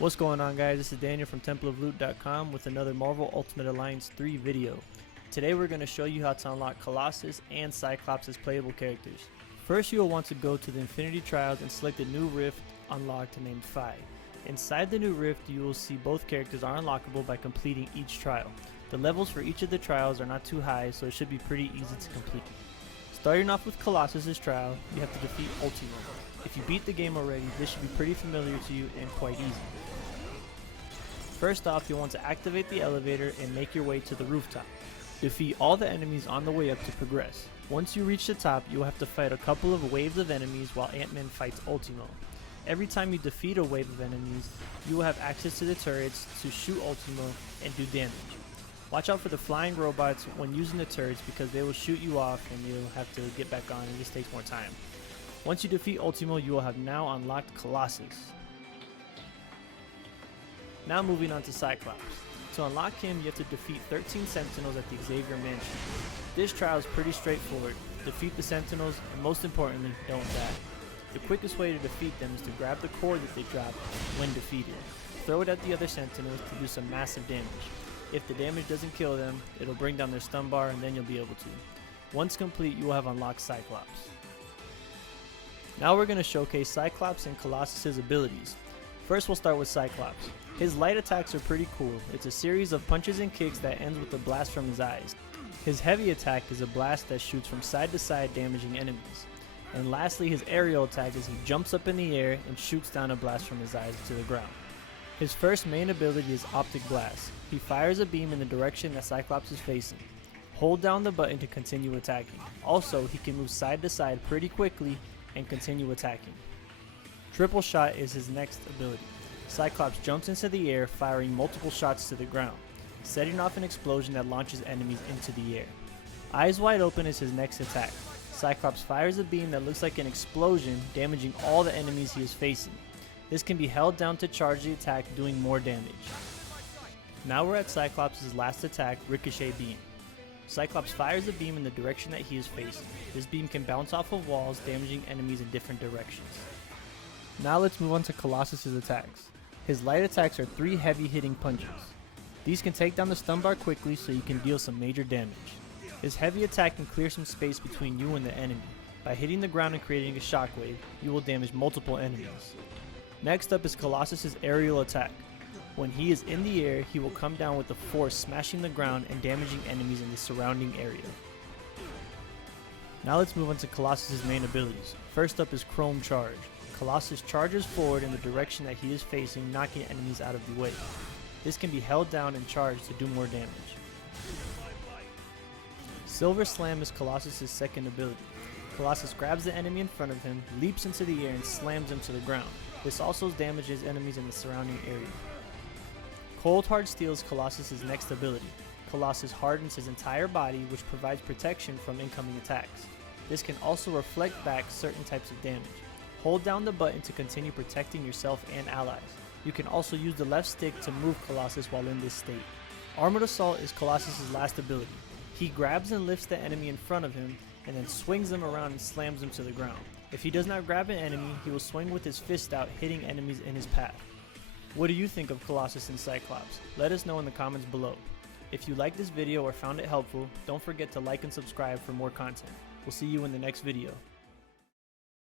What's going on, guys? This is Daniel from templeofloot.com with another Marvel Ultimate Alliance 3 video. Today we're going to show you how to unlock Colossus and Cyclops as playable characters. First, you will want to go to the Infinity Trials and select a new rift unlocked named Phi. Inside the new rift, you will see both characters are unlockable by completing each trial. The levels for each of the trials are not too high, so it should be pretty easy to complete. Starting off with Colossus' trial, you have to defeat Ultimo. If you beat the game already, this should be pretty familiar to you and quite easy. First off, you'll want to activate the elevator and make your way to the rooftop. Defeat all the enemies on the way up to progress. Once you reach the top, you will have to fight a couple of waves of enemies while Ant-Man fights Ultimo. Every time you defeat a wave of enemies, you will have access to the turrets to shoot Ultimo and do damage. Watch out for the flying robots when using the turrets because they will shoot you off and you'll have to get back on, and this takes more time. Once you defeat Ultimo, you will have now unlocked Colossus. Now moving on to Cyclops. To unlock him, you have to defeat 13 Sentinels at the Xavier Mansion. This trial is pretty straightforward. Defeat the Sentinels, and most importantly, don't die. The quickest way to defeat them is to grab the core that they drop when defeated. Throw it at the other Sentinels to do some massive damage. If the damage doesn't kill them, it'll bring down their stun bar and then you'll be able to. Once complete, you will have unlocked Cyclops. Now we're going to showcase Cyclops and Colossus' abilities. First, we'll start with Cyclops. His light attacks are pretty cool. It's a series of punches and kicks that ends with a blast from his eyes. His heavy attack is a blast that shoots from side to side, damaging enemies. And lastly, his aerial attack is he jumps up in the air and shoots down a blast from his eyes to the ground. His first main ability is Optic Blast. He fires a beam in the direction that Cyclops is facing. Hold down the button to continue attacking. Also, he can move side to side pretty quickly and continue attacking. Triple Shot is his next ability. Cyclops jumps into the air, firing multiple shots to the ground, setting off an explosion that launches enemies into the air. Eyes Wide Open is his next attack. Cyclops fires a beam that looks like an explosion, damaging all the enemies he is facing. This can be held down to charge the attack, doing more damage. Now we're at Cyclops' last attack, Ricochet Beam. Cyclops fires a beam in the direction that he is facing. This beam can bounce off of walls, damaging enemies in different directions. Now let's move on to Colossus' attacks. His light attacks are 3 heavy hitting punches. These can take down the stun bar quickly so you can deal some major damage. His heavy attack can clear some space between you and the enemy. By hitting the ground and creating a shockwave, you will damage multiple enemies. Next up is Colossus' aerial attack. When he is in the air, he will come down with a force, smashing the ground and damaging enemies in the surrounding area. Now let's move on to Colossus' main abilities. First up is Chrome Charge. Colossus charges forward in the direction that he is facing, knocking enemies out of the way. This can be held down and charged to do more damage. Silver Slam is Colossus' second ability. Colossus grabs the enemy in front of him, leaps into the air and slams him to the ground. This also damages enemies in the surrounding area. Cold Hard Steel is Colossus' next ability. Colossus hardens his entire body, which provides protection from incoming attacks. This can also reflect back certain types of damage. Hold down the button to continue protecting yourself and allies. You can also use the left stick to move Colossus while in this state. Armored Assault is Colossus' last ability. He grabs and lifts the enemy in front of him and then swings them around and slams them to the ground. If he does not grab an enemy, he will swing with his fist out, hitting enemies in his path. What do you think of Colossus and Cyclops? Let us know in the comments below. If you liked this video or found it helpful, don't forget to like and subscribe for more content. We'll see you in the next video.